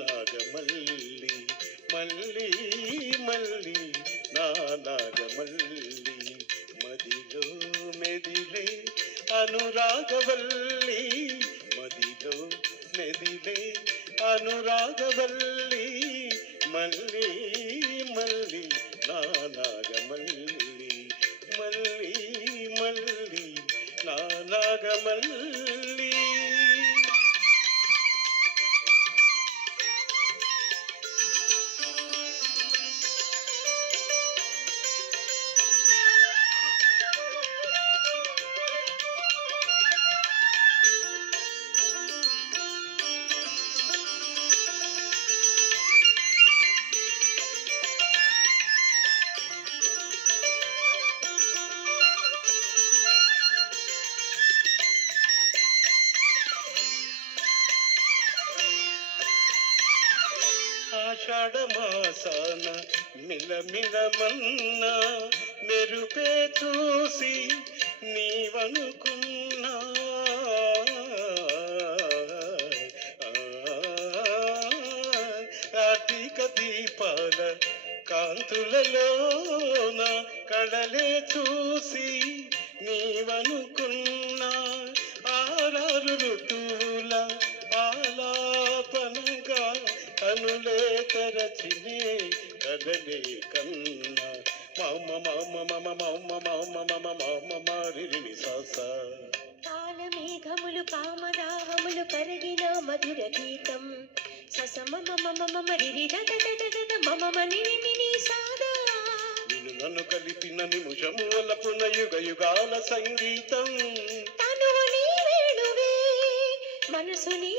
నాగమల్లి మల్లి మల్లి నా నాగమల్లి మదిలో మెదిలే అనురాగవల్లి మదిలో మెదిలే అనురాగవల్లి మల్లి మల్లి నా నాగమల్లి మల్లి మల్లి నా నాగమల్లి ఆషాఢమాసాన మిలమిలమన్నా మెరుపే చూసి నీవనుకున్నా. కార్తీక దీపాల కాంతులలోన కడలే చూసి నీవనుకున్నా. తెరచినే కదలే కన్నా మామ మామ మమ మామ మామ మమ మామ మారిని సాస కాలమేఘములు కామదాహములు కరగిన మధుర గీతం ససమ మమ మమ మరిరి దద దద దద మమ మనిని మిని సాదా నిన్ను నన్ను కలిపిన నిమిషము వలపున యుగ యుగాల సంగీతం తనువు నీ వేణువే మనసు నీ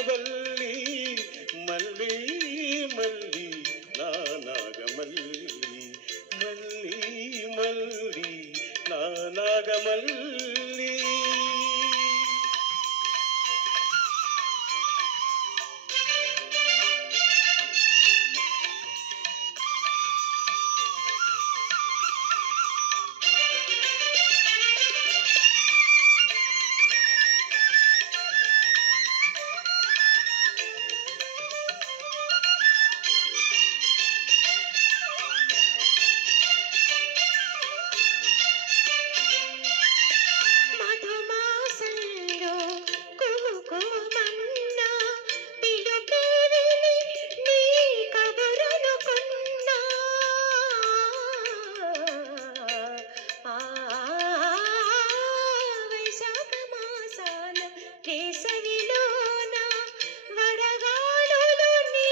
అనురాగవల్లి మళ్ళీ మళ్ళీ నా నాగమల్లి మళ్ళీ మళ్ళీ నా నాగమల్లి వేసవిలోన వడగాలులు నీ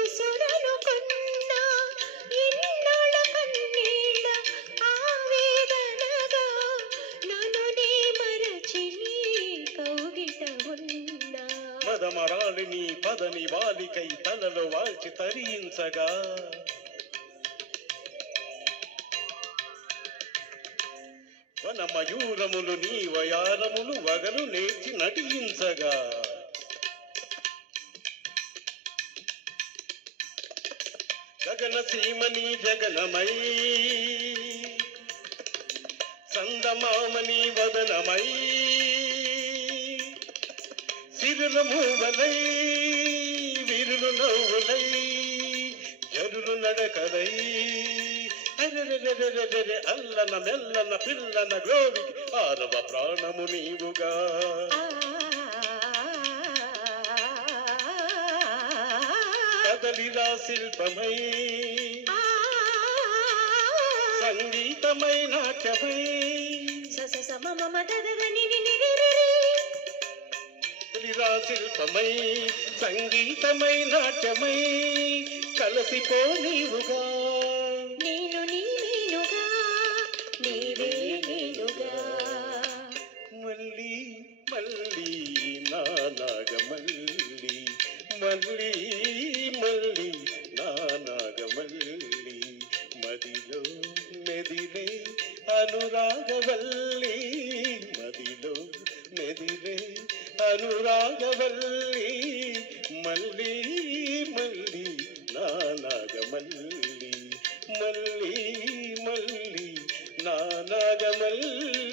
ఉసురను కొన్నా ఇన్నాళ్ళ కన్నీళ్ళ ఆవేదనగా నన్ను నీ మరచి నీ కౌగిట ఉన్నా మదమరాలిని పదని వాలికై తలలో వాల్చి తరించగా వన మయూరములు నీ వయారములు వగలు నేర్చి నటించగా. గగన సీమని జగనమై సందమామని వదనమై సిరుల మూవలై విరులు నవ్వులై జరులు నడకలై. అల్లన మెల్లన పిల్లన గోవికి ఆరవ ప్రాణము నీవుగా కదలిరా శిల్పమై సంగీతమై నాట్యమై కదలిరా శిల్పమై సంగీతమై నాట్యమై కలసిపో నీవుగా మళ్ళీ మళ్ళీ నా నాగమల్లి మదిలో మెదిరే అనురాగవల్లి మదిలో మెదిరే అనురాగవల్లి మళ్ళీ మళ్ళీ నా నాగమల్లి మళ్ళీ మళ్ళీ నా నాగమల్లి